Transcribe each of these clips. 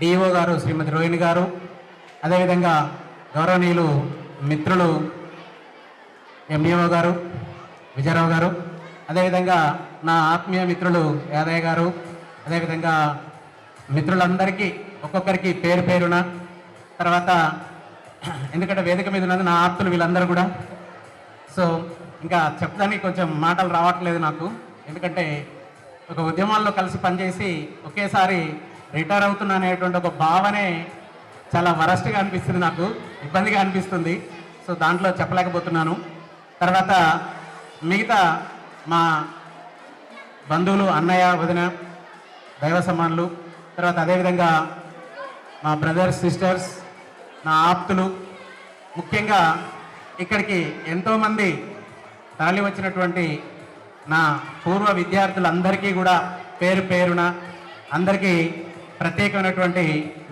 DO గారు శ్రీమతి రోహిణి గారు, అదేవిధంగా గౌరవనీయులు మిత్రులు ఎండిఓ గారు విజయరావు గారు, అదేవిధంగా నా ఆత్మీయ మిత్రులు యాదయ్య గారు, అదేవిధంగా మిత్రులందరికీ ఒక్కొక్కరికి పేరు పేరున, తర్వాత ఎందుకంటే వేదిక మీద ఉన్నది నా ఆప్తులు వీళ్ళందరూ కూడా. సో ఇంకా చెప్పడానికి కొంచెం మాటలు రావట్లేదు నాకు, ఎందుకంటే ఒక ఉద్యమాల్లో కలిసి పనిచేసి ఒకేసారి రిటైర్ అవుతున్నా అనేటువంటి ఒక భావనే చాలా వరస్ట్గా అనిపిస్తుంది, నాకు ఇబ్బందిగా అనిపిస్తుంది. సో దాంట్లో చెప్పలేకపోతున్నాను. తర్వాత మిగతా మా బంధువులు, అన్నయ్య వదిన, దైవ సమానులు, తర్వాత అదేవిధంగా మా బ్రదర్స్ సిస్టర్స్, నా ఆప్తులు, ముఖ్యంగా ఇక్కడికి ఎంతోమంది తరలి వచ్చినటువంటి నా పూర్వ విద్యార్థులందరికీ కూడా పేరు పేరున అందరికీ ప్రత్యేకమైనటువంటి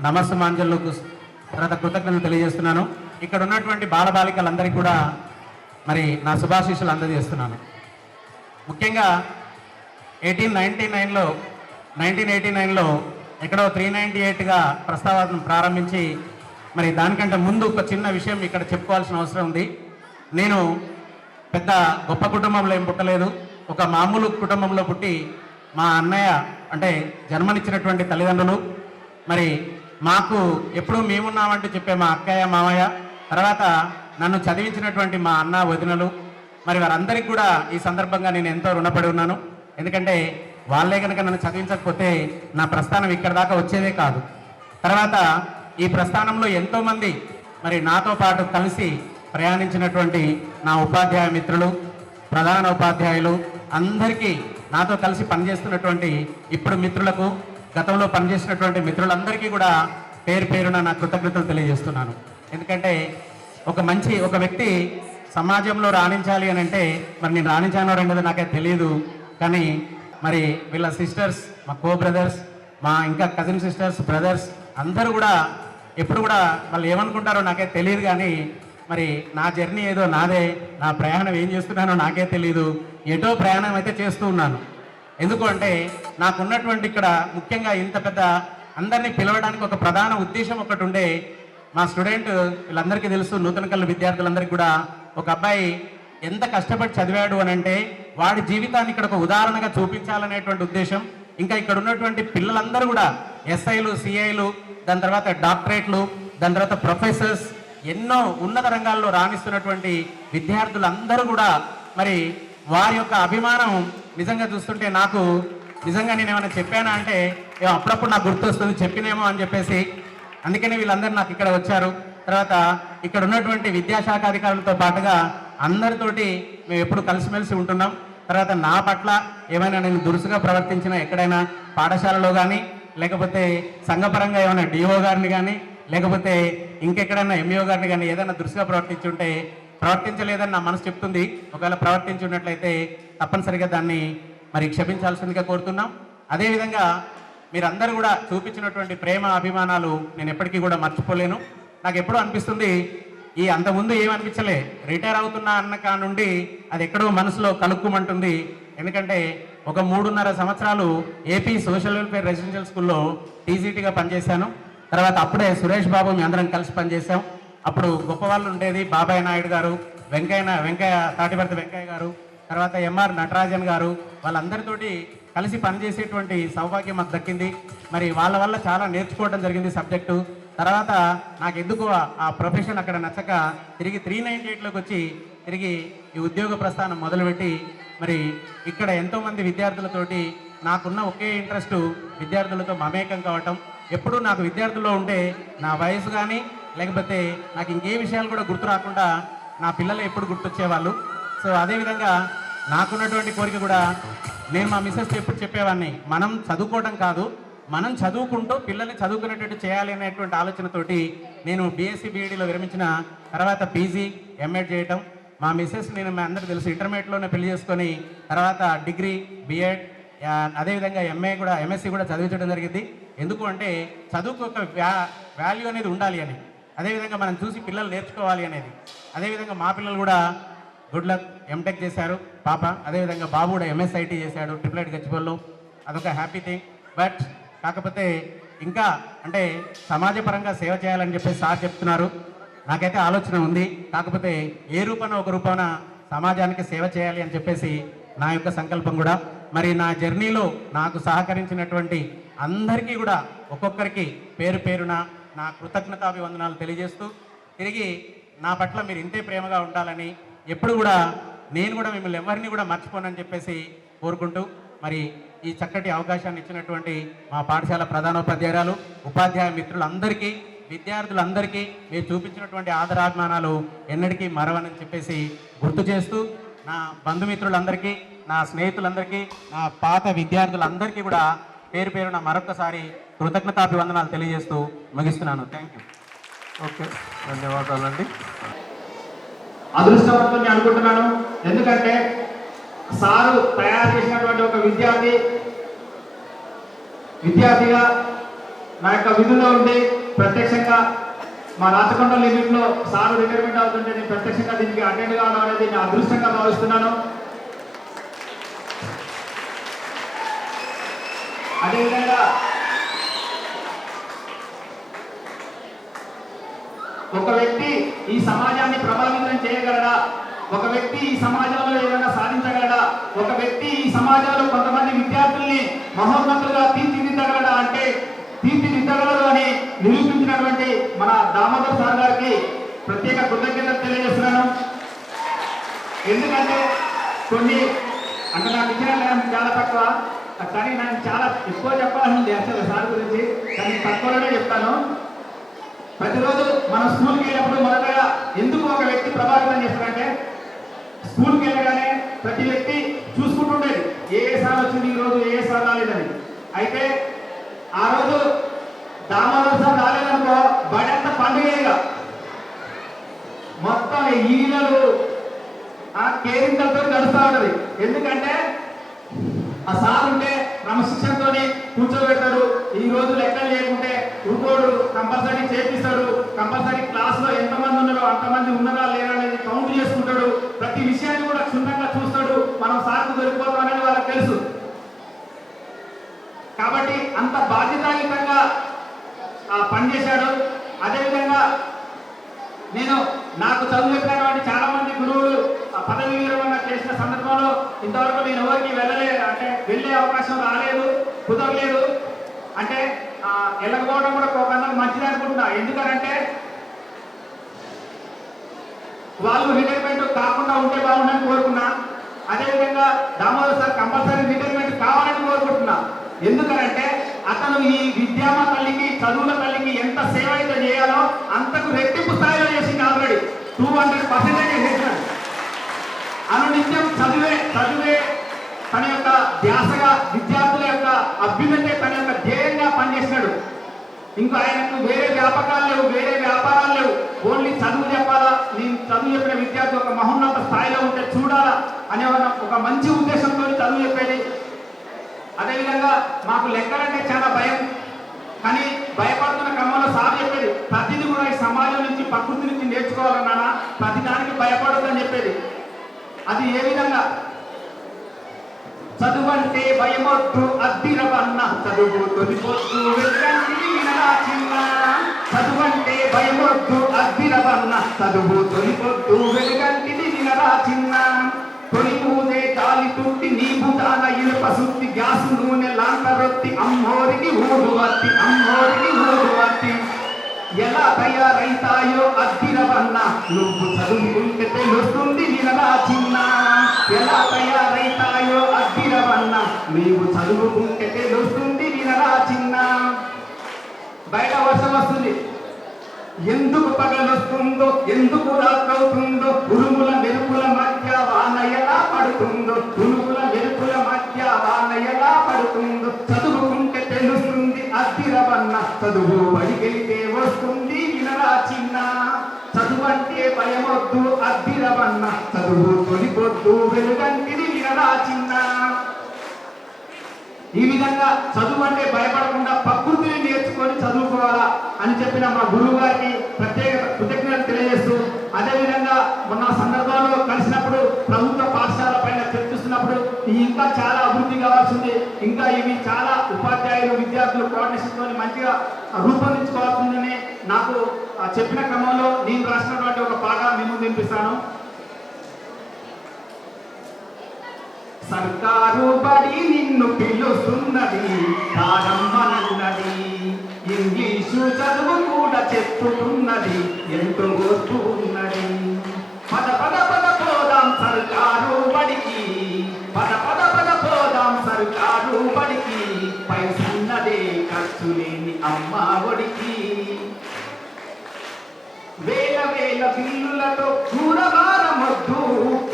నమస్సుమాంజలు, తర్వాత కృతజ్ఞతలు తెలియజేస్తున్నాను. ఇక్కడ ఉన్నటువంటి బాలబాలికలందరికీ కూడా మరి నా శుభాశీస్సులు అందజేస్తున్నాను. ముఖ్యంగా 1989లో ఎక్కడో 398గా ప్రస్తావన ప్రారంభించి మరి దానికంటే ముందు ఒక చిన్న విషయం ఇక్కడ చెప్పుకోవాల్సిన అవసరం ఉంది. నేను పెద్ద గొప్ప కుటుంబంలో ఏం పుట్టలేదు, ఒక మామూలు కుటుంబంలో పుట్టి మా అన్నయ్య అంటే జన్మనిచ్చినటువంటి తల్లిదండ్రులు, మరి మాకు ఎప్పుడూ మేమున్నామంటూ చెప్పే మా అక్కయ్య మామయ్య, తర్వాత నన్ను చదివించినటువంటి మా అన్న వదినలు, మరి వారందరికీ కూడా ఈ సందర్భంగా నేను ఎంతో రుణపడి ఉన్నాను. ఎందుకంటే వాళ్ళే కనుక నన్ను చదివించకపోతే నా ప్రస్థానం ఇక్కడ దాకా వచ్చేదే కాదు. తర్వాత ఈ ప్రస్థానంలో ఎంతోమంది మరి నాతో పాటు కలిసి ప్రయాణించినటువంటి నా ఉపాధ్యాయ మిత్రులు, ప్రధాన ఉపాధ్యాయులు అందరికీ, నాతో కలిసి పనిచేస్తున్నటువంటి ఇప్పుడు మిత్రులకు, గతంలో పనిచేసినటువంటి మిత్రులందరికీ కూడా పేరు పేరున నా కృతజ్ఞతలు తెలియజేస్తున్నాను. ఎందుకంటే ఒక వ్యక్తి సమాజంలో రాణించాలి అని అంటే మరి నేను రాణించానో రెండోది నాకే తెలియదు. కానీ మరి వీళ్ళ సిస్టర్స్, మా కో బ్రదర్స్, మా ఇంకా కజిన్ సిస్టర్స్, బ్రదర్స్ అందరూ కూడా ఎప్పుడు కూడా వాళ్ళు ఏమనుకుంటారో నాకే తెలియదు. కానీ మరి నా జర్నీ ఏదో నాదే, నా ప్రయాణం ఏం చేస్తున్నానో నాకే తెలియదు. ఎటో ప్రయాణం అయితే చేస్తూ ఉన్నాను. ఎందుకు అంటే నాకున్నటువంటి ఇక్కడ ముఖ్యంగా ఇంత పెద్ద అందరినీ పిలవడానికి ఒక ప్రధాన ఉద్దేశం ఒకటి ఉండే. మా స్టూడెంట్ వీళ్ళందరికీ తెలుసు, నూతన కళ విద్యార్థులందరికీ కూడా ఒక అబ్బాయి ఎంత కష్టపడి చదివాడు అని అంటే వాడి జీవితాన్ని ఇక్కడ ఒక ఉదాహరణగా చూపించాలనేటువంటి ఉద్దేశం. ఇంకా ఇక్కడ ఉన్నటువంటి పిల్లలందరూ కూడా ఎస్ఐలు, సిఐలు, దాని తర్వాత డాక్టరేట్లు, దాని తర్వాత ప్రొఫెసర్స్, ఎన్నో ఉన్నత రంగాల్లో రాణిస్తున్నటువంటి విద్యార్థులందరూ కూడా మరి వారి యొక్క అభిమానం నిజంగా చూస్తుంటే నాకు నిజంగా నేను ఏమైనా చెప్పానా అంటే అప్పుడప్పుడు నాకు గుర్తొస్తుంది, చెప్పినేమో అని చెప్పేసి. అందుకనే వీళ్ళందరూ నాకు ఇక్కడ వచ్చారు. తర్వాత ఇక్కడ ఉన్నటువంటి విద్యాశాఖ అధికారులతో పాటుగా అందరితోటి మేము ఎప్పుడు కలిసిమెలిసి ఉంటున్నాం. తర్వాత నా పట్ల ఏమైనా నేను దురుసుగా ప్రవర్తించినా ఎక్కడైనా పాఠశాలలో కానీ, లేకపోతే సంఘపరంగా ఏమైనా డిఓ గారిని కానీ, లేకపోతే ఇంకెక్కడైనా ఎంఈఓ గారిని కానీ ఏదైనా దురుసుగా ప్రవర్తించుంటే, ప్రవర్తించలేదని నా మనసు చెప్తుంది. ఒకవేళ ప్రవర్తించున్నట్లయితే తప్పనిసరిగా దాన్ని మరి క్షమించాల్సిందిగా కోరుతున్నాం. అదేవిధంగా మీరందరూ కూడా చూపించినటువంటి ప్రేమ, అభిమానాలు నేను ఎప్పటికీ కూడా మర్చిపోలేను. నాకు ఎప్పుడూ అనిపిస్తుంది, ఈ అంతకుముందు ఏమనిపించలే, రిటైర్ అవుతున్నా అన్న నుండి అది ఎక్కడో మనసులో కలుక్కుమంటుంది. ఎందుకంటే ఒక 3.5 సంవత్సరాలు ఏపీ సోషల్ వెల్ఫేర్ రెసిడెన్షియల్ స్కూల్లో టీజీటీగా పనిచేశాను. తర్వాత అప్పుడే సురేష్ బాబు మీ అందరం కలిసి పనిచేశాం. అప్పుడు గొప్ప వాళ్ళు ఉండేది, బాబాయ్ నాయుడు గారు, తాటిపర్తి వెంకయ్య గారు, తర్వాత ఎంఆర్ నటరాజన్ గారు, వాళ్ళందరితోటి కలిసి పనిచేసేటువంటి సౌభాగ్యం మాకు దక్కింది. మరి వాళ్ళ వల్ల చాలా నేర్చుకోవడం జరిగింది సబ్జెక్టు. తర్వాత నాకు ఎందుకు ఆ ప్రొఫెషన్ అక్కడ నచ్చక తిరిగి 398లోకి వచ్చి తిరిగి ఈ ఉద్యోగ ప్రస్థానం మొదలుపెట్టి మరి ఇక్కడ ఎంతోమంది విద్యార్థులతోటి నాకున్న ఒకే ఇంట్రెస్ట్ విద్యార్థులతో మమేకం కావటం. ఎప్పుడు నాకు విద్యార్థుల్లో ఉంటే నా వయసు కానీ లేకపోతే నాకు ఇంకే విషయాలు కూడా గుర్తు రాకుండా నా పిల్లలు ఎప్పుడు గుర్తొచ్చేవాళ్ళు. సో అదేవిధంగా నాకున్నటువంటి కోరిక కూడా నేను మా మిస్సెస్ ఎప్పుడు చెప్పేవాడిని, మనం చదువుకోవడం కాదు, మనం చదువుకుంటూ పిల్లల్ని చదువుకునేటట్టు చేయాలి అనేటువంటి ఆలోచనతోటి నేను బీఎస్సీ బీఈడీలో విరమించిన తర్వాత పీజీ ఎంఎడ్ చేయటం. మా మిస్సెస్ నేను మీ అందరికీ తెలుసు ఇంటర్మీడియట్లోనే పెళ్లి చేసుకొని తర్వాత డిగ్రీ, బిఎడ్, అదేవిధంగా ఎంఎస్సీ కూడా చదివించడం జరిగింది. ఎందుకు అంటే చదువుకు ఒక వాల్యూ అనేది ఉండాలి అని, అదేవిధంగా మనం చూసి పిల్లలు నేర్చుకోవాలి అనేది. అదేవిధంగా మా పిల్లలు కూడా గుడ్ లక్ ఎంటెక్ చేశారు పాప, అదేవిధంగా బాబు కూడా ఎంఎస్ఐటీ చేశాడు ట్రిపుల్ ఐటీ గచ్చిబౌలిలో. అదొక హ్యాపీ థింగ్. బట్ కాకపోతే ఇంకా అంటే సమాజపరంగా సేవ చేయాలని చెప్పేసి సార్ చెప్తున్నారు. నాకైతే ఆలోచన ఉంది. కాకపోతే ఏ రూపాన ఒక రూపాన సమాజానికి సేవ చేయాలి అని చెప్పేసి నా యొక్క సంకల్పం కూడా. మరి నా జర్నీలో నాకు సహకరించినటువంటి అందరికీ కూడా ఒక్కొక్కరికి పేరు పేరున నా కృతజ్ఞతాభివందనాలు తెలియజేస్తూ, తిరిగి నా పట్ల మీరు ఇంతే ప్రేమగా ఉండాలని, ఎప్పుడు కూడా నేను కూడా మిమ్మల్ని ఎవరిని కూడా మర్చిపోనని చెప్పేసి కోరుకుంటూ, మరి ఈ చక్కటి అవకాశాన్ని ఇచ్చినటువంటి మా పాఠశాల ప్రధానోపాధ్యాయురాలు, ఉపాధ్యాయ మిత్రులందరికీ, విద్యార్థులందరికీ మీరు చూపించినటువంటి ఆదరాభిమానాలు ఎన్నటికీ మరవనని చెప్పేసి గుర్తు చేస్తూ, నా బంధుమిత్రులందరికీ, నా స్నేహితులందరికీ, నా పాత విద్యార్థులందరికీ కూడా పేరు పేరున మరొకసారి కృతజ్ఞతాభివందనాలు తెలియజేస్తూ ముగిస్తున్నాను. Thank you. ఓకే, ధన్యవాదాలండి. అదృష్టవంతుని అనుకుంటున్నాను. ఎందుకంటే సారు తయారు చేసినటువంటి ఒక విద్యార్థిగా నా యొక్క విధుల్లో ఉండి ప్రత్యక్షంగా మా రాచకొండ లిమిట్లో సారు రిటైర్మెంట్ అవుతుంటే నేను ప్రత్యక్షంగా దీనికి అటెండ్ కావడం అనేది నేను అదృష్టంగా భావిస్తున్నాను. అదేవిధంగా ఒక వ్యక్తి ఈ సమాజాన్ని ప్రభావితం చేయగలడా, ఒక వ్యక్తి ఈ సమాజంలో ఏదైనా సాధించగలడా, ఒక వ్యక్తి ఈ సమాజంలో కొంతమంది విద్యార్థుల్ని మహోన్నతులుగా తీర్చిదిద్దగలడా అంటే తీర్చిదిద్దగలరు అని నిరూపించినటువంటి మన దామోదర్ సార్ గారికి ప్రత్యేక కృతజ్ఞతలు తెలియజేస్తున్నాను. ఎందుకంటే కొన్ని అంటే నాకు ఇచ్చిన చాలా తక్కువ, కానీ నాకు చాలా ఎక్కువ చెప్పాలని ఉంది అసలు సార్ గురించి, కానీ తక్కువలోనే చెప్తాను. ప్రతిరోజు మనం స్కూల్కి వెళ్ళినప్పుడు మొదటగా ఎందుకు ఒక వ్యక్తి ప్రభావితం చేస్తారంటే, స్కూల్కి వెళ్ళగానే ప్రతి వ్యక్తి చూసుకుంటుండేది ఏ సార్ వచ్చింది ఈరోజు, ఏ సార్ రాలేదని. అయితే ఆ రోజు దామోదర్ సార్ రాలేదనుకో బడి అంతా పండుగగా మొత్తం ఈగలు కేరింతలతో గడుస్తూ ఉంటుంది. ఎందుకంటే ఆ సార్ ఉంటే క్రమశిక్షణతో కూర్చోబెడతాడు. ఈ రోజు లెక్కలు లేకుంటే ఇంకోడు కంపల్సరీ చేపిస్తాడు. కంపల్సరీ క్లాస్లో ఎంతమంది ఉన్నారో అంతమంది ఉన్నారా లేరా అనేది కౌంట్ చేసుకుంటాడు. ప్రతి విషయాన్ని కూడా క్షుణ్ణంగా చూస్తాడు. మనం సార్కు దొరికిపోతాం అనేది వాళ్ళకి తెలుసు. కాబట్టి అంత బాధ్యతాయుతంగా పనిచేశాడు. అదేవిధంగా నేను నాకు చదువు చెప్పినటువంటి చాలా మంది గురువులు పదవి విరమణ చేసిన సందర్భంలో ఇంతవరకు నేను ఎవరికి వెళ్ళే అవకాశం రాలేదు, కుదరలేదు. అంటే వెళ్ళకపోవడం కూడా ఒక మంచిది అనుకుంటున్నా. ఎందుకంటే వాళ్ళు రిటైర్మెంట్ కాకుండా ఉంటే బాగుండని కోరుకున్నా. అదేవిధంగా దామోదర్ సార్ కంపల్సరీ రిటైర్మెంట్ కావాలని కోరుకుంటున్నా. ఎందుకంటే అతను ఈ విద్యామ తల్లికి, చదువుల తల్లికి ఎంత సేవ అయితే చేయాలో అంతకు రెట్టింపు స్థాయిలో చేసింది. ఆల్రెడీ 200% చేసినాడు. అనునిత్యం చదువే తన యొక్క ధ్యాసగా, విద్యార్థుల యొక్క అభ్యున్నతే తన యొక్క ధ్యేయంగా పనిచేసినాడు. ఇంకా ఆయనకు వేరే వ్యాపకాలు లేవు, వేరే వ్యాపారాలు లేవు. ఓన్లీ చదువు చెప్పాలా, నేను చదువు చెప్పిన విద్యార్థి ఒక మహోన్నత స్థాయిలో ఉంటే చూడాలా అనే ఒక మంచి ఉద్దేశంతో చదువు చెప్పేది. అదేవిధంగా మాకు లెక్కలంటే చాలా భయం, కానీ భయపడుతున్న క్రమంలో సార్ చెప్పేది ప్రతిదీ కూడా ఈ సమాజం నుంచి, ప్రకృతి నుంచి నేర్చుకోవాలన్నా ప్రతి దానికి భయపడొద్దని చెప్పేది. అది ఏ విధంగా, చదువంటే భయమొద్దు అద్దిరవన్న, చదువు తొలిపొద్దు వినరా చిన్న. చదువంటే భయమొద్దు అద్దిరవన్న, చదువు తొలిపొద్దు వెలుగంటిది వినరా చిన్న. తొలి పూజే గాలి తుట్టి నీ భుజాన ఇనుప సుత్తి, గ్యాసు నూనె లాంట రొత్తి, అమ్మోరికి ఊదువత్తి, అమ్మోరికి ఊదువత్తి. ఎలా తయారైతాయో అద్దిరవన్న, నువ్వు చదువుకుంటే తెలుస్తుంది వినరా చిన్న. ఎలా తయారైతాయో అద్దిరవన్న, నీవు చదువుకుంటే తెలుస్తుంది వినరా చిన్న. బయట వర్షం వస్తుంది, ఎందుకు పగలొస్తుందో, ఎందుకు రాత్రవుతుందో, ఉరుముల మెరుపుల మధ్య వాన ఎలా పడుతుందో, ఉరుముల మెరుపుల మధ్య వాన ఎలా పడుతుందో, చదువుకుంటే తెలుస్తుంది అద్దిరవన్న, చదువు బడికెళ్తే వస్తుంది వినరా చిన్న. చదువు అంటే భయమొద్దు అద్దిరవన్న, చదువు తొలిపొద్దు వెలుగంటిది వినరా చిన్న. ఈ విధంగా చదువు అంటే భయపడకుండా ప్రకృతిని నేర్చుకొని చదువుకోవాలా అని చెప్పిన మా గురువు గారికి ప్రత్యేక కృతజ్ఞతలు తెలియజేస్తూ, అదేవిధంగా మొన్న సందర్భంలో కలిసినప్పుడు ప్రభుత్వ పాఠశాల పైన చర్చిస్తున్నప్పుడు ఇంకా చాలా అభివృద్ధి కావాల్సింది. ఇంకా ఇవి చాలా ఉపాధ్యాయులు విద్యార్థులు కోఆర్డినేషన్తో మంచిగా రూపొందించుకోవాల్సిందని నాకు చెప్పిన క్రమంలో నేను రాసినటువంటి ఒక పాట మీ ముందు వినిపిస్తాను. సర్కారు బడి నిన్ను పిలుస్తున్నది, ప్రారంభనన్నది, ఇంగ్లీషు చదువు కూడా చెప్పుతున్నది, ఎంతో ఓర్పు ఉన్నది. పద పద పద పోదాం సర్కారు బడికి, పద పద పద పోదాం సర్కారు బడికి, పైసన్నదే ఖర్చు లేని అమ్మ ఒడికి. వేల వేల బిల్లులతో దూరభారమొద్దు,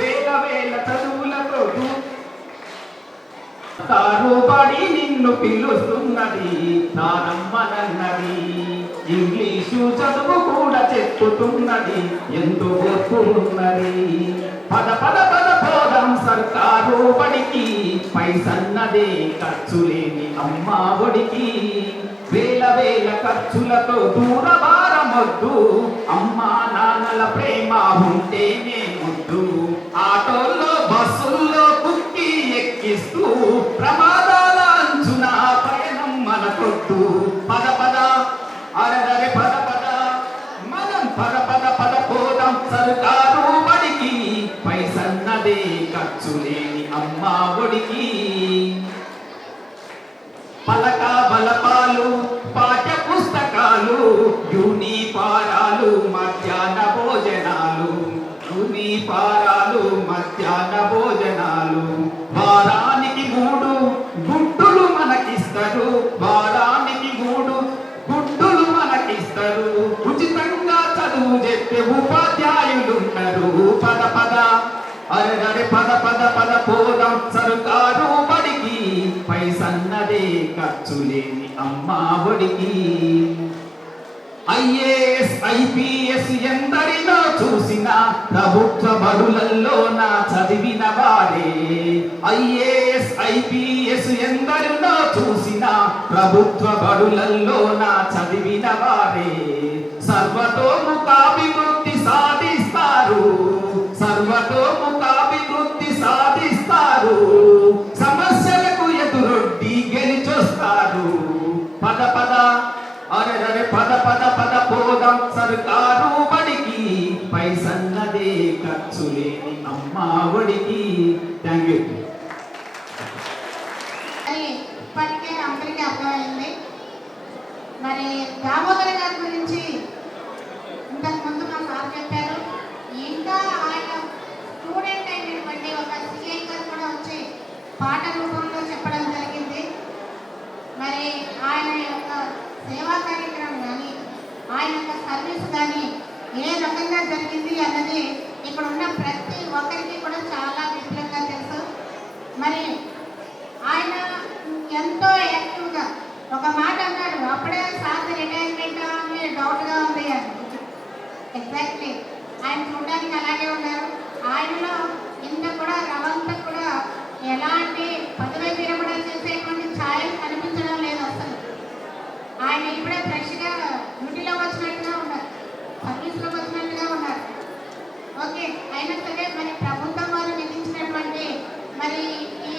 వేల వేల చదువులతో కారుబడి నిన్ను పిలుస్తున్నది, ప్రారంభనన్నది, ఇంగ్లీషు చదువు కూడా చెప్పుతున్నది, ఎంతో ఓర్పు ఉన్నది. పద పద పద పోదాం సర్కారు బడికి, పైసన్నదే ఖర్చు లేని అమ్మ ఒడికి. వేల వేల ఖర్చులతో దూరభారమొద్దు, అమ్మా నాన్నల ప్రేమ ఉంటేనే ముద్దు. ఆటోల్లో బస్సుల్లో కుక్కి ఎక్కిస్తూ ప్రమాదాల అంచున పయనం మనకొద్దు. పద పద అరదరే పద పద, మనం పద పద పద పోదాం సర్కారు బడికి, పైసన్నదే ఖర్చు లేని అమ్మ ఒడికి. పలక బలపాలు పాఠ్య పుస్తకాలు, యూనిఫారాలు మధ్యాహ్న భోజనాలు, యూనిఫారాలు మధ్యాహ్న భోజనాలు. వారానికి 3 గుడ్డులు మనకిస్తారు, వారానికి 3 గుడ్డులు మనకిస్తారు. ఉచితంగా చదువు చెప్పే ఉపాధ్యాయులున్నారు. పద పద అరే పద పద పద పోదాం సర్కారు బడికి, పైసన్నదే ఖర్చు లేని అమ్మ ఒడికి. ఐఏఎస్ ఐపీఎస్ ఎందరినో చూసిన ప్రభుత్వ బడులల్లో నా చదివిన వారే. ఐఏఎస్ ఐపీఎస్ ఎందరినో చూసిన ప్రభుత్వ బడులల్లో నా చదివిన వారే. సర్వతోముఖాభివృద్ధి సాధిస్తారు, సర్వతోముఖాభివృద్ధి సాధిస్తారు, సమస్యలకు ఎదురొడ్డి గెలిచొస్తారు. పద పద అరే పద పద పద పోదాం సర్కారు బడికి, పైసన్నదే ఖర్చు లేని అమ్మ ఒడికి. Thank you. ఇప్పటికే అందరికీ అర్థమైంది. మరి దామోదర్ గారి గురించి ఇంతకుముందు మా సార్ చెప్పారు. ఇంకా ఆయన స్టూడెంట్ అయినటువంటి ఒక సిఐ గారు కూడా వచ్చి పాట రూపంలో చెప్పడం జరిగింది. మరి ఆయన యొక్క సేవా కార్యక్రమం కానీ ఆయన యొక్క సర్వీస్ కానీ ఏ రకంగా జరిగింది అన్నది ఇక్కడ ఉన్న ప్రతి ఒక్కరికి కూడా చాలా విపులంగా తెలుసు. మరి ఆయన ఎంతో యాక్టివ్గా ఒక మాట అన్నాడు, అప్పుడే సార్ రిటైర్మెంట్ అని డౌట్గా ఉంది అని. ఎగ్జాక్ట్లీ ఆయన చూడడానికి అలాగే ఉన్నారు. ఆయనలో ఇంత కూడా రవంతా కూడా ఎలాంటి పదవి విరమణ చేసేటువంటి ఛాయలు కనిపించడం లేదు అసలు. ఆయన ఇప్పుడే ఫ్రెష్గా డ్యూటీలో వచ్చినట్టుగా ఉన్నారు, సర్వీస్లోకి వచ్చినట్టుగా ఉన్నారు. ఓకే, అయినా సరే మరి ప్రభుత్వం వారు విధించినటువంటి మరి ఈ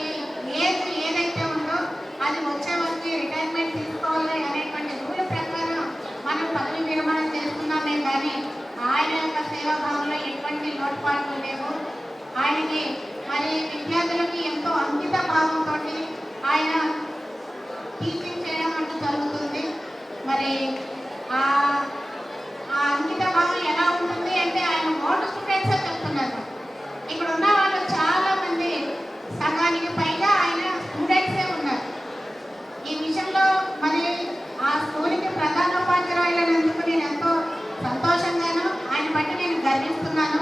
ఏజ్ ఏదైతే ఉందో అది వచ్చే వరకు రిటైర్మెంట్ తీసుకోవాలి అనేటువంటి రూల్ ప్రకారం మనం పదవి విరమణ చేస్తున్నామే కానీ ఆయన యొక్క సేవాభావంలో ఎటువంటి లోటుపాట్లు లేవు. ఆయనకి మరి విద్యార్థులకి ఎంతో అంకిత భావంతో ఆయన టీచింగ్ చేయడం అంటూ జరుగుతుంది. మరి ఆ అంకిత భావం ఎలా ఉంటుంది అంటే ఆయన ఓల్డ్ స్టూడెంట్సే చెప్తున్నారు. ఇక్కడ ఉన్న వాళ్ళు చాలా మంది, సగానికి పైగా ఆయన స్టూడెంట్సే ఉన్నారు. ఈ విషయంలో మరి ఆ స్కూల్కి ప్రధానోపాధ్యాయులైనందుకు నేను ఎంతో సంతోషంగాను ఆయన బట్టి నేను గర్విస్తున్నాను.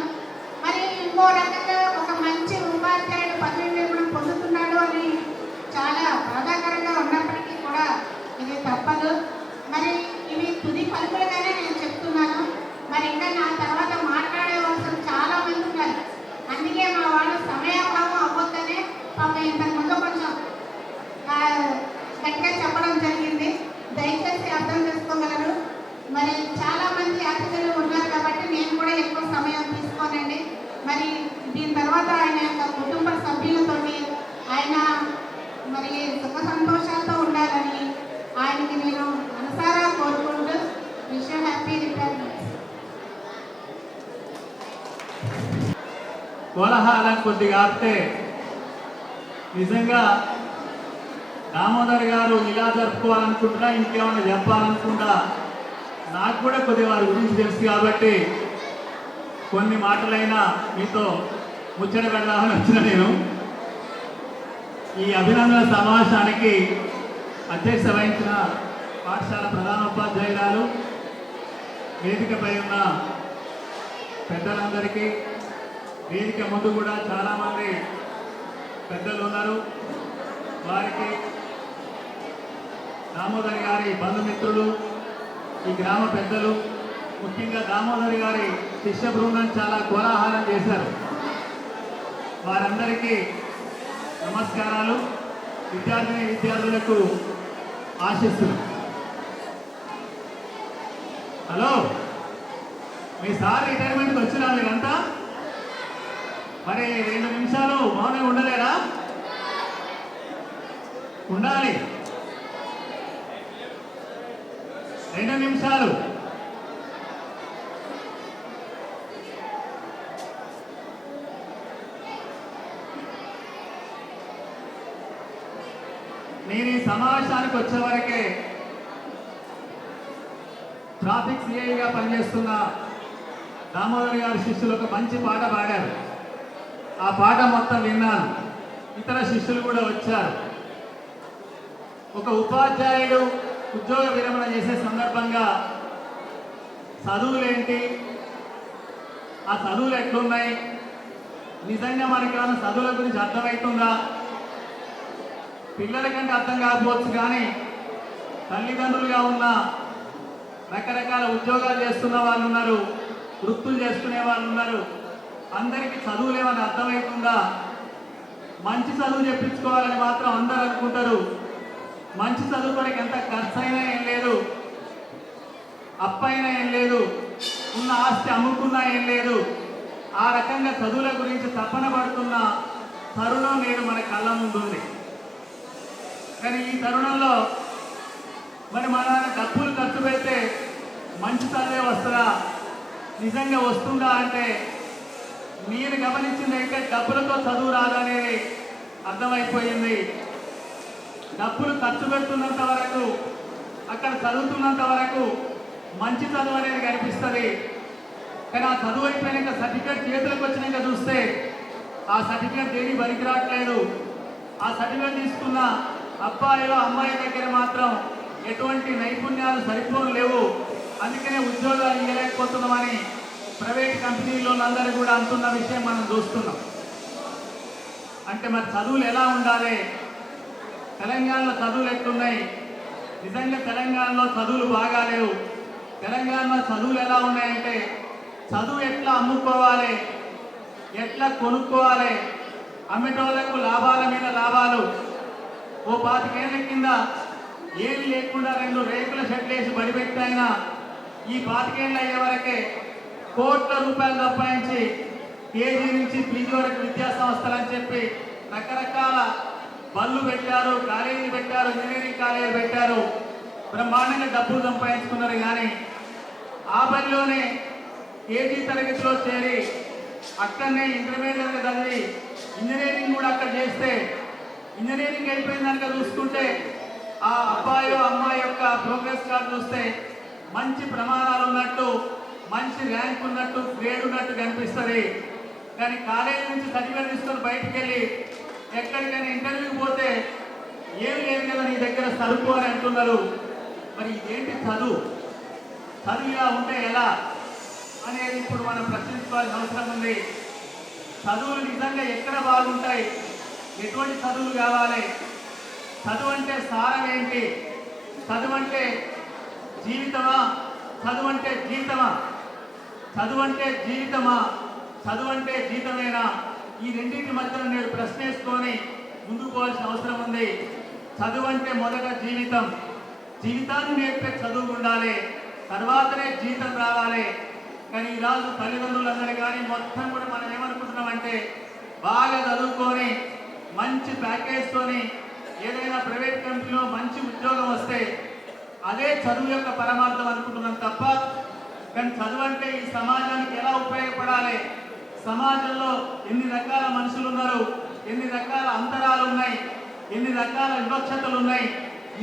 మరి ఇంకో రకంగా ఒక మంచి ఉపాధ్యాయుడు పదవి విరమణ పొందుతున్నాడు అని చాలా బాధాకరంగా ఉన్నప్పటికీ కూడా ఇది తప్పదు. మరి ఈ కోలాహలం కొద్దిగా ఆపితే నిజంగా దామోదర్ గారు ఇలా జరుపుకోవాలనుకుంటున్నా ఇంకేమైనా చెప్పాలనుకుంటా నాకు కూడా కొద్దిగా వారి గురించి తెలుసు కాబట్టి కొన్ని మాటలైనా మీతో ముచ్చట పెడదామని వచ్చిన నేను ఈ అభినందన సమావేశానికి అధ్యక్షత వహించిన పాఠశాల ప్రధానోపాధ్యాయురాలు వేదికపై ఉన్న పెద్దలందరికీ వేదిక ముందు కూడా చాలామంది పెద్దలు ఉన్నారు వారికి దామోదర్ గారి బంధుమిత్రులు ఈ గ్రామ పెద్దలు ముఖ్యంగా దామోదర్ గారి శిష్య బృందం చాలా కోలాహలం చేశారు వారందరికీ నమస్కారాలు విద్యార్థులకు ఆశిస్తులు హలో మీ సార్ రిటైర్మెంట్కి వచ్చినా మీరంతా మరి 2 నిమిషాలు మౌనంగా ఉండలేరా ఉండాలి 2 నిమిషాలు నేను ఈ సమావేశానికి వచ్చే వరకే ట్రాఫిక్ సిఐగా పనిచేస్తున్న దామోదర్ గారి శిష్యులు ఒక మంచి పాట పాడారు ఆ పాట మొత్తం విన్నాను ఇతర శిష్యులు కూడా వచ్చారు ఒక ఉపాధ్యాయుడు ఉద్యోగ విరమణ చేసే సందర్భంగా చదువులేంటి ఆ చదువులు ఎట్లున్నాయి నిజంగా మనకి ఏమైనా చదువుల గురించి అర్థమవుతుందా పిల్లల కంటే అర్థం కాకపోవచ్చు కానీ తల్లిదండ్రులుగా ఉన్న రకరకాల ఉద్యోగాలు చేస్తున్న వాళ్ళు ఉన్నారు వృత్తులు చేసుకునే వాళ్ళు ఉన్నారు అందరికీ చదువులు ఏమైనా అర్థమవుతుందా మంచి చదువు చెప్పించుకోవాలని మాత్రం అందరూ అనుకుంటారు మంచి చదువు కొరకు ఎంత ఖర్చు అయినా ఏం లేదు అప్పైనా ఏం లేదు ఉన్న ఆస్తి అమ్ముకున్నా ఏం లేదు ఆ రకంగా చదువుల గురించి తపన పడుతున్న తరుణం నేడు మన కళ్ళ ముందుంది కానీ ఈ తరుణంలో మరి మన డబ్బులు ఖర్చు పెడితే మంచి చదివే వస్తుందా నిజంగా వస్తుందా అంటే మీరు గమనించింది అయితే డబ్బులతో చదువు రాదనేది అర్థమైపోయింది డబ్బులు ఖర్చు పెడుతున్నంత వరకు అక్కడ చదువుతున్నంత వరకు మంచి చదువు అనేది కనిపిస్తుంది కానీ ఆ చదువు అయిపోయినాక సర్టిఫికేట్ చేతులకు వచ్చినాక చూస్తే ఆ సర్టిఫికేట్ దేని పనికి రావట్లేదు ఆ సర్టిఫికేట్ తీసుకున్న అబ్బాయిలో అమ్మాయి దగ్గర మాత్రం ఎటువంటి నైపుణ్యాలు సరిపోను లేవు అందుకనే ఉద్యోగాలు ఇవ్వలేకపోతున్నామని ప్రైవేట్ కంపెనీల్లో అందరూ కూడా అంటున్న విషయం మనం చూస్తున్నాం అంటే మరి చదువులు ఎలా ఉండాలి తెలంగాణలో చదువులు ఎట్లున్నాయి నిజంగా తెలంగాణలో చదువులు బాగాలేవు తెలంగాణలో చదువులు ఎలా ఉన్నాయంటే చదువు ఎట్లా అమ్ముకోవాలి ఎట్లా కొనుక్కోవాలి అమ్మేటోళ్లకు లాభాల మీద లాభాలు ఓ 25 ఏళ్ల కింద ఏమి లేకుండా 2 రేకుల షెడ్లు వేసి బడిపెట్టాయినా ఈ 25 ఏళ్ళు అయ్యే వరకే కోట్ల రూపాయలు సంపాదించి కేజీ నుంచి పీజీ వరకు విద్యా సంస్థలు అని చెప్పి రకరకాల బళ్ళు పెట్టారు కాలేజీలు పెట్టారు ఇంజనీరింగ్ కాలేజీలు పెట్టారు బ్రహ్మాండంగా డబ్బులు సంపాదించుకున్నారు కానీ ఆ బడిలోనే కేజీ తరగతిలో చేరి అక్కడనే ఇంటర్మీడియట్ చదివి ఇంజనీరింగ్ కూడా అక్కడ చేస్తే ఇంజనీరింగ్ అయిపోయిన దానిక చూసుకుంటే ఆ అబ్బాయి అమ్మాయి యొక్క ప్రోగ్రెస్ కార్డు చూస్తే మంచి ప్రమాణాలు ఉన్నట్టు మంచి ర్యాంక్ ఉన్నట్టు గ్రేడ్ ఉన్నట్టు కనిపిస్తుంది కానీ కాలేజీ నుంచి సర్టిఫికేట్ తీసుకొని బయటికి వెళ్ళి ఎక్కడికైనా ఇంటర్వ్యూకి పోతే ఏమి లేదు కదా నీ దగ్గర చదువు అని అంటున్నారు మరి ఇదేంటి చదువు ఇలా ఉంటే ఎలా అనేది ఇప్పుడు మనం ప్రశ్నించుకోవాల్సిన అవసరం ఉంది చదువులు నిజంగా ఎక్కడ బాగుంటాయి ఎటువంటి చదువులు కావాలి చదువు అంటే సారం ఏంటి చదువు అంటే జీవితమా చదువు అంటే జీవితమా చదువు అంటే జీవితమా చదువు అంటే జీవితమేనా ఈ రెండింటి మధ్యలో నేను ప్రశ్నేసుకొని ముందుకు పోవాల్సిన అవసరం ఉంది చదువు అంటే మొదట జీవితాన్ని నేర్పే చదువు ఉండాలి తర్వాతనే జీవితం రావాలి కానీ ఈరోజు తల్లిదండ్రులందరూ కానీ మొత్తం కూడా మనం ఏమనుకుంటున్నామంటే బాగా చదువుకొని మంచి ప్యాకేజ్తోని ఏదైనా ప్రైవేట్ కంపెనీలో మంచి ఉద్యోగం వస్తే అదే చదువు యొక్క పరమార్థం అనుకుంటున్నాం తప్ప కానీ చదువు అంటే ఈ సమాజానికి ఎలా ఉపయోగపడాలి సమాజంలో ఎన్ని రకాల మనుషులు ఉన్నారు, ఎన్ని రకాల అంతరాలు ఉన్నాయి, ఎన్ని రకాల వివక్షతలు ఉన్నాయి.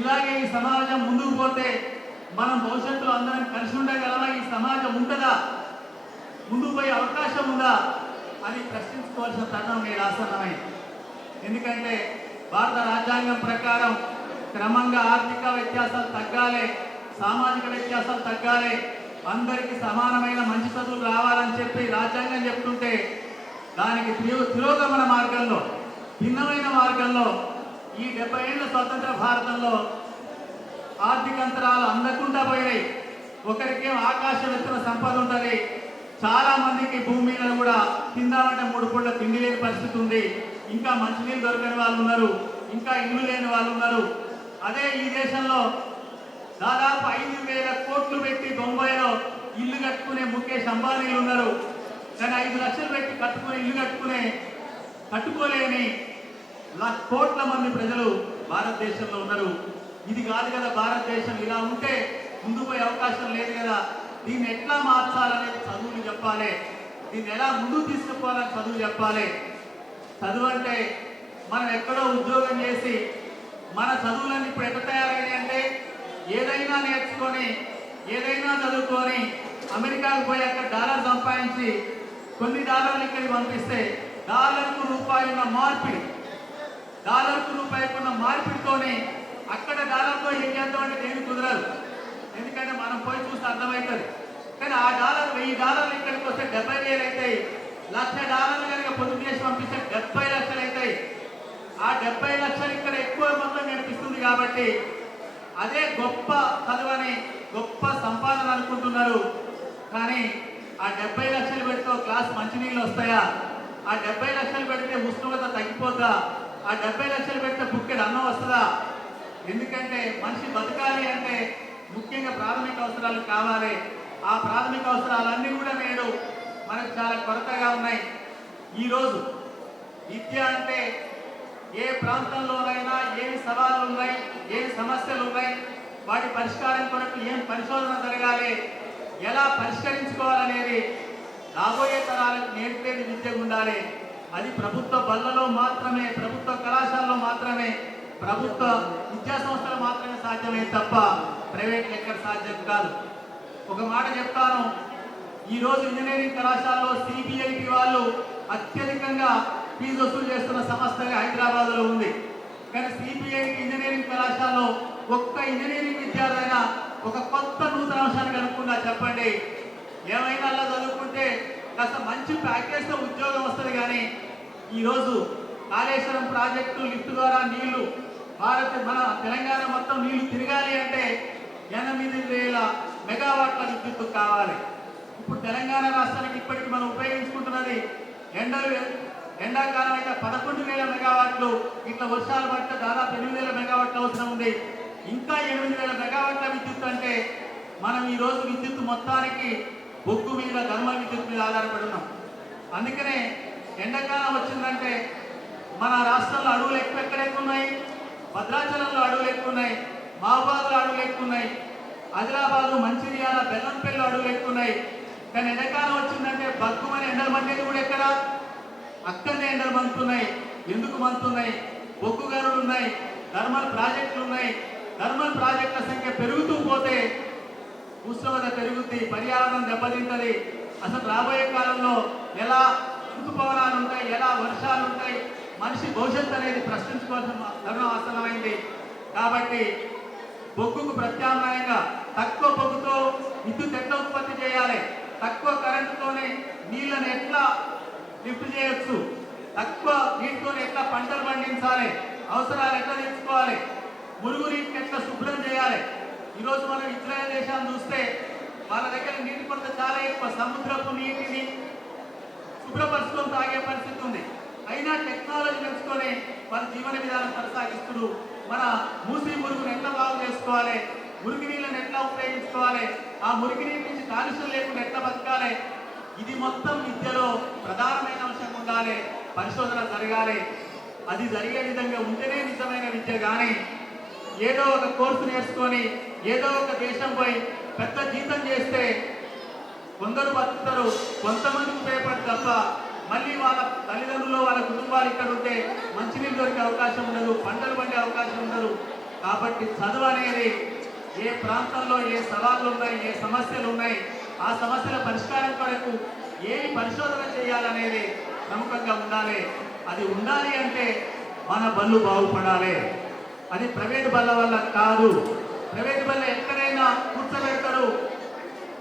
ఇలాగే ఈ సమాజం ముందుకు పోతే మనం భవిష్యత్తులో అందరం కలిసి ఉండగలమా? ఈ సమాజం ఉంటుందా? ముందుకు పోయే అవకాశం ఉందా అని ప్రశ్నించుకోవాల్సిన తరుణం నేడు ఆసన్నమైంది. ఎందుకంటే భారత రాజ్యాంగం ప్రకారం క్రమంగా ఆర్థిక వ్యత్యాసాలు తగ్గాలి, సామాజిక వ్యత్యాసాలు తగ్గాలి, అందరికీ సమానమైన మంచి చదువులు రావాలని చెప్పి రాజ్యాంగం చెప్తుంటే దానికి తిరోగమన మార్గంలో, భిన్నమైన మార్గంలో ఈ 70 ఏళ్ల స్వతంత్ర భారతంలో ఆర్థిక అంతరాలు అందకుండా పోయాయి. ఒకరికేం ఆకాశం ఎత్తున సంపద ఉంటుంది, చాలా మందికి భూమి మీద కూడా తిందామంటే 3 పూట్ల తిండి లేని పరిస్థితి ఉంది. ఇంకా మంచినీళ్ళు దొరకని వాళ్ళు ఉన్నారు, ఇంకా ఇల్లు లేని వాళ్ళు ఉన్నారు. అదే ఈ దేశంలో దాదాపు 5,000 కోట్లు పెట్టి బొంబాయిలో ఇల్లు కట్టుకునే ముఖేష్ అంబానీలు ఉన్నారు. కానీ 5 లక్షలు పెట్టి ఇల్లు కట్టుకోలేని కోట్ల మంది ప్రజలు భారతదేశంలో ఉన్నారు. ఇది కాదు కదా భారతదేశం. ఇలా ఉంటే ముందు పోయే అవకాశం లేదు కదా. దీన్ని ఎట్లా మార్చాలనేది చదువులు చెప్పాలి, దీన్ని ఎలా ముందుకు తీసుకుపోవాలని చదువు చెప్పాలి. చదువు అంటే మనం ఎక్కడో ఉద్యోగం చేసి మన చదువులన్నీ ఇప్పుడు ఎట్లా తయారైనాయి అంటే ఏదైనా నేర్చుకొని ఏదైనా చదువుకొని అమెరికాకు పోయి అక్కడ డాలర్ సంపాదించి కొన్ని డాలర్లు ఇక్కడికి పంపిస్తే డాలర్కు రూపాయున్న మార్పిడితోనే అక్కడ డాలర్తో ఏం చేద్దామంటే దేనికి కుదరదు. ఎందుకంటే మనం పోయి చూస్తే అర్థమవుతుంది. కానీ ఆ డాలర్ $1000 ఇక్కడికి వస్తే 70,000 అవుతాయి. $1,00,000 కనుక పొదుపు చేసి పంపిస్తే 70 లక్షలు అవుతాయి. ఆ 70 లక్షలు ఇక్కడ ఎక్కువ మొత్తం కనిపిస్తుంది. కాబట్టి అదే గొప్ప చదువని, గొప్ప సంపాదన అనుకుంటున్నారు. కానీ ఆ 70 లక్షలు పెడితే ఒక గ్లాస్ మంచినీళ్ళు వస్తాయా? ఆ 70 లక్షలు పెడితే ఉష్ణోగ్రత తగ్గిపోతా? ఆ 70 లక్షలు పెడితే బుక్కెడు అన్నం వస్తుందా? ఎందుకంటే మనిషి బతకాలి అంటే ముఖ్యంగా ప్రాథమిక అవసరాలు కావాలి. ఆ ప్రాథమిక అవసరాలన్నీ కూడా నేడు మనకు చాలా కొరతగా ఉన్నాయి. ఈరోజు విద్య అంటే ఏ ప్రాంతంలోనైనా ఏమి సవాళ్ళు ఉన్నాయి, ఏమి సమస్యలు ఉన్నాయి, వాటి పరిష్కారం కొరకు ఏం పరిశోధన జరగాలి, ఎలా పరిష్కరించుకోవాలనేది రాబోయే తరాలకు నేర్పేది విద్యగా ఉండాలి. అది ప్రభుత్వ బళ్ళలో మాత్రమే, ప్రభుత్వ కళాశాలలో మాత్రమే, ప్రభుత్వ విద్యా సంస్థలు మాత్రమే సాధ్యమే తప్ప ప్రైవేట్ ఎక్కడ సాధ్యం కాదు. ఒక మాట చెప్తాను, ఈరోజు ఇంజనీరింగ్ కళాశాలలో సిబిఐటి వాళ్ళు అత్యధికంగా ఫీజు వసూలు చేస్తున్న సంస్థగా హైదరాబాద్లో ఉంది. కానీ సిబిఐటి ఇంజనీరింగ్ కళాశాలలో ఒక్క ఇంజనీరింగ్ విద్యార్థి ఒక కొత్త నూతన అంశాన్ని కనుక్కున్నా చెప్పండి. ఏమైనా అలా చదువుకుంటే కాస్త మంచి ప్యాకేజ్తో ఉద్యోగం వస్తుంది. కానీ ఈరోజు కాళేశ్వరం ప్రాజెక్టు లిఫ్ట్ ద్వారా నీళ్లు మన తెలంగాణ మొత్తం నీళ్లు తిరగాలి అంటే 8,000 మెగావాట్ల విద్యుత్తు కావాలి. ఇప్పుడు తెలంగాణ రాష్ట్రానికి ఇప్పటికి మనం ఉపయోగించుకుంటున్నది ఎండాకాలం అయితే 11,000 మెగావాట్లు, ఇట్లా వర్షాలు పడితే దాదాపు 8,000 మెగావాట్ల అవసరం ఉంది. ఇంకా 8,000 మెగావాట్ల విద్యుత్ అంటే మనం ఈరోజు విద్యుత్ మొత్తానికి బొగ్గు మీద, థర్మల్ విద్యుత్ మీద ఆధారపడి ఉన్నాం. అందుకనే ఎండాకాలం వచ్చిందంటే మన రాష్ట్రంలో అడవులు ఎక్కడెక్కువ ఉన్నాయి, భద్రాచలంలో అడవులు ఎక్కువ ఉన్నాయి, మహబూబాద్లో అడవులు ఎక్కువ ఉన్నాయి, ఆదిలాబాదు, మంచిర్యాల, బెల్లంపల్లిలో అడవులు ఎక్కువ ఉన్నాయి. కానీ ఎండాకాలం వచ్చిందంటే బగ్గుమని ఎండలు మండేది కూడా ఎక్కడ? అక్కడనే ఎండలు మండుతున్నాయి. ఎందుకు మండుతున్నాయి? బొగ్గు గనులు ఉన్నాయి, థర్మల్ ప్రాజెక్టులు ఉన్నాయి. థర్మల్ ప్రాజెక్టుల సంఖ్య పెరుగుతూ పోతే ఉష్ణోగ్రత పెరుగుద్ది, పర్యావరణం దెబ్బతింటది. అసలు రాబోయే కాలంలో ఎలా ఋతుపవనాలు ఉంటాయి, ఎలా వర్షాలు ఉంటాయి, మనిషి భవిష్యత్తు అనేది ప్రశ్నించుకోవాల్సిన తరుణం ఆసన్నమైంది. కాబట్టి బొగ్గుకు ప్రత్యామ్నాయంగా తక్కువ బొగ్గుతో విద్యుత్ ఎట్లా ఉత్పత్తి చేయాలి, తక్కువ కరెంటుతోనే నీళ్ళని ఎట్లా లిఫ్ట్ చేయొచ్చు, తక్కువ నీటితోనే ఎట్లా పంటలు పండించాలి, అవసరాలు ఎట్లా తెచ్చుకోవాలి, మురుగు నీటిని ఎట్లా శుభ్రం చేయాలి. ఈరోజు మనం ఇజ్రాయెల్ దేశాన్ని చూస్తే వాళ్ళ దగ్గర నీటి కొరత చాలా ఎక్కువ. సముద్రపు నీటిని శుభ్రపరుచుకొని తాగే పరిస్థితి ఉంది. అయినా టెక్నాలజీ పెంచుకొని వాళ్ళ జీవన విధానం కొనసాగిస్తున్నారు. మన మూసి మురుగును ఎట్లా బాగు చేసుకోవాలి, మురికి నీళ్ళని ఎట్లా ఉపయోగించుకోవాలి, ఆ మురికి నీటి నుంచి కాలుష్యం లేకుండా ఎట్లా బతకాలి, ఇది మొత్తం విద్యలో ప్రధానమైన అంశం ఉండాలి. పరిశోధన జరగాలి. అది జరిగే విధంగా ఉంటేనే నిజమైన విద్య. కానీ ఏదో ఒక కోర్సు నేర్చుకొని ఏదో ఒక దేశం పోయి పెద్ద జీతం చేస్తే కొందరు బతుకుతారు, కొంతమందికి ఉపయోగపడి తప్ప మళ్ళీ వాళ్ళ తల్లిదండ్రులు వాళ్ళ కుటుంబాలు ఇక్కడ ఉంటే మంచినీళ్ళు దొరికే అవకాశం ఉండదు, పంటలు పండే అవకాశం ఉండదు. కాబట్టి చదువు అనేది ఏ ప్రాంతంలో ఏ సవాళ్ళు ఉన్నాయి, ఏ సమస్యలు ఉన్నాయి, ఆ సమస్యల పరిష్కారం కొరకు ఏమి పరిశోధన చేయాలనేది ప్రముఖంగా ఉండాలి. అది ఉండాలి అంటే మన బళ్ళు బాగుపడాలి. అది ప్రైవేట్ బళ్ళ వల్ల కాదు. ప్రైవేట్ బళ్ళ ఎక్కడైనా కూర్చోబెడతారు,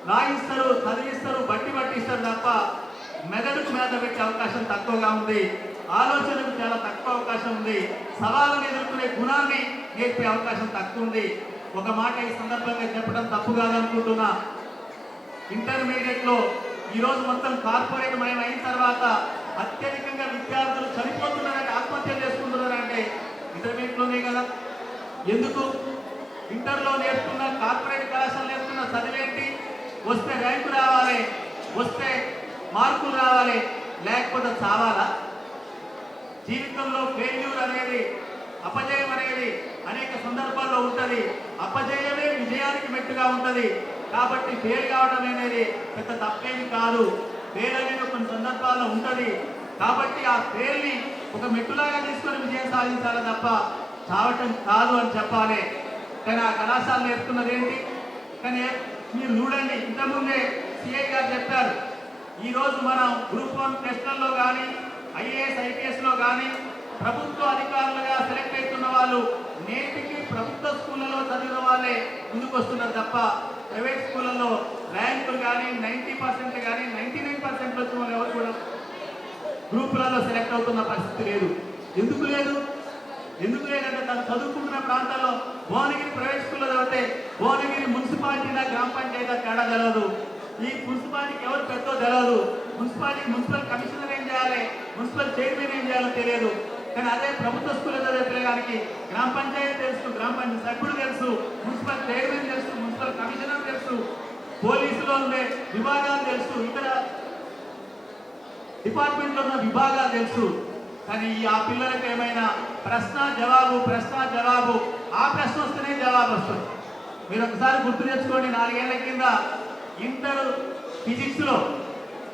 రాయిస్తారు, చదివిస్తారు, బట్టి పట్టిస్తారు తప్ప మెదడుకు మీద పెట్టే అవకాశం తక్కువగా ఉంది. ఆలోచనకు చాలా తక్కువ అవకాశం ఉంది. సవాళ్ళను ఎదుర్కొనే గుణాన్ని నేర్పే అవకాశం తక్కువ ఉంది. ఒక మాట ఈ సందర్భంగా చెప్పడం తప్పు కాదనుకుంటున్నా. ఇంటర్మీడియట్లో ఈరోజు మొత్తం కార్పొరేట్ మయం అయిన తర్వాత అత్యధికంగా విద్యార్థులు చనిపోతున్నారంటే, ఆత్మహత్య చేసుకుంటున్నారంటే ఇంటర్మీడియట్లోనే కదా. ఎందుకు? ఇంటర్లో నేర్చుకున్న, కార్పొరేట్ కళాశాల నేర్చుకున్న చదివేంటి? వస్తే ర్యాంకు రావాలి, వస్తే మార్కులు రావాలి, లేకపోతే చావాలా? జీవితంలో ఫెయిల్యూర్ అనేది, అపజయం అనేది అనేక సందర్భాల్లో ఉంటుంది. అపజయమే విజయానికి మెట్టుగా ఉంటుంది. కాబట్టి ఫెయిల్ కావడం అనేది పెద్ద తప్పేమి కాదు. ఫెయిల్ అనేది కొన్ని సందర్భాల్లో ఉంటుంది. కాబట్టి ఆ ఫెయిల్ని ఒక మెట్టులాగా తీసుకొని విజయం సాధించాలి తప్ప చావటం కాదు అని చెప్పాలి. కానీ ఆ కళాశాల నేర్చుకున్నది ఏంటి? కానీ మీరు చూడండి, ఇంతకుముందే సిఐ గారు చెప్పారు, ఈరోజు మనం గ్రూప్ 1 టెస్టుల్లో కానీ, ఐఏఎస్ ఐపీఎస్లో కానీ ప్రభుత్వ అధికారులుగా సెలెక్ట్ అవుతున్న వాళ్ళు నేటికి ప్రభుత్వ స్కూళ్ళలో చదివిన వాళ్ళే ముందుకు వస్తున్నారు తప్ప ప్రైవేట్ స్కూళ్ళలో ర్యాంకులు కానీ 90% కానీ 99% వచ్చిన వాళ్ళు ఎవరు కూడా గ్రూపులలో సెలెక్ట్ అవుతున్న పరిస్థితి లేదు. ఎందుకు లేదు? ఎందుకు లేదంటే తను చదువుకుంటున్న ప్రాంతాల్లో భువనగిరి ప్రైవేట్ స్కూల్లో చదివితే భువనగిరి మున్సిపాలిటీనా గ్రామ పంచాయతీ తేడా తెలియదు. ఈ మున్సిపాలిటీకి ఎవరు పెద్దో తెలియదు. మున్సిపల్ కమిషనర్ ఏం చేయాలి, మున్సిపల్ చైర్మన్ ఏం చేయాలో తెలియదు. కానీ అదే ప్రభుత్వ స్కూల్లో చదివే పిల్లగానికి గ్రామ పంచాయతీ తెలుసు, గ్రామ పంచాయతీ సభ్యుడు తెలుసు, మున్సిపల్ చైర్మన్ తెలుసు, మున్సిపల్ కమిషనర్ తెలుసు, పోలీసులో ఉండే విభాగాలు తెలుసు, ఇతర డిపార్ట్మెంట్లో ఉన్న విభాగాలు తెలుసు. కానీ ఆ పిల్లలకు ఏమైనా ప్రశ్న జవాబు ఆ ప్రశ్న వస్తేనే జవాబు వస్తుంది. మీరు ఒకసారి గుర్తు తెచ్చుకోండి, 4 ఏళ్ల కింద ఇంటర్ ఫిజిక్స్లో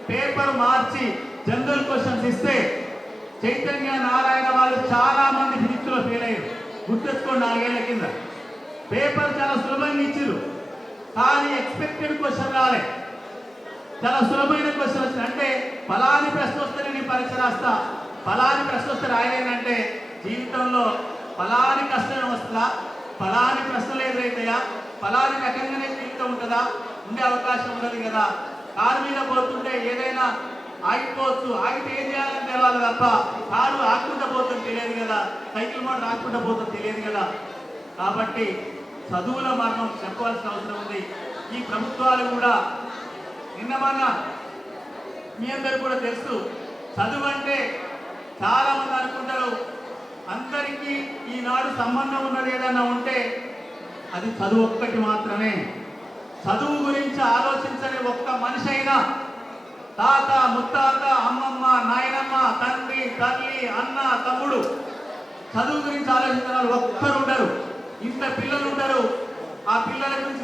పేపర్ మార్చి జనరల్ క్వశ్చన్స్ ఇస్తే చైతన్య నారాయణ వాళ్ళు చాలా మంది ఫిజిక్స్లో ఫెయిల్ అయ్యారు. గుర్తు తెచ్చుకోండి, 4 ఏళ్ల కింద పేపర్ చాలా సులభంగా ఇచ్చారు, కానీ ఎక్స్పెక్టెడ్ క్వశ్చన్ రాలే. చాలా సులభమైన క్వశ్చన్ వచ్చింది అంటే ఫలాని ప్రశ్న వస్తేనే నేను పరీక్ష రాస్తా, ఫలాని ప్రశ్న వస్తే రాయలేనంటే జీవితంలో ఫలాని కష్టం వస్తుందా, ఫలాని ప్రశ్నలు ఎదురైతాయా, ఫలాని రకంగానే జీవితం ఉంటుందా? ఉండే అవకాశం ఉండదు కదా. కారు మీద పోతుంటే ఏదైనా ఆగిపోవచ్చు, ఆగితే ఏం చేయాలని తెలవాలి తప్ప కారు ఆకుండా పోతుంది తెలియదు కదా, సైకిల్ మోటార్ ఆకుండా పోతుంది తెలియదు కదా. కాబట్టి చదువుల మర్మం చెప్పవలసిన అవసరం ఉంది. ఈ ప్రభుత్వాలు కూడా నిన్న మీ అందరూ కూడా తెలుసు, చదువు అంటే చాలా మంది అనుకుంటారు అందరికీ ఈనాడు సంబంధం ఉన్నది ఏదన్నా ఉంటే అది చదువు ఒక్కటి మాత్రమే. చదువు గురించి ఆలోచించని ఒక్క మనిషి అయినా, తాత ముత్తాత అమ్మమ్మ నాయనమ్మ తండ్రి తల్లి అన్న తమ్ముడు చదువు గురించి ఆలోచించిన వాళ్ళు ఒక్కరు ఉండరు. ఇంత పిల్లలు ఉంటారు, ఆ పిల్లల గురించి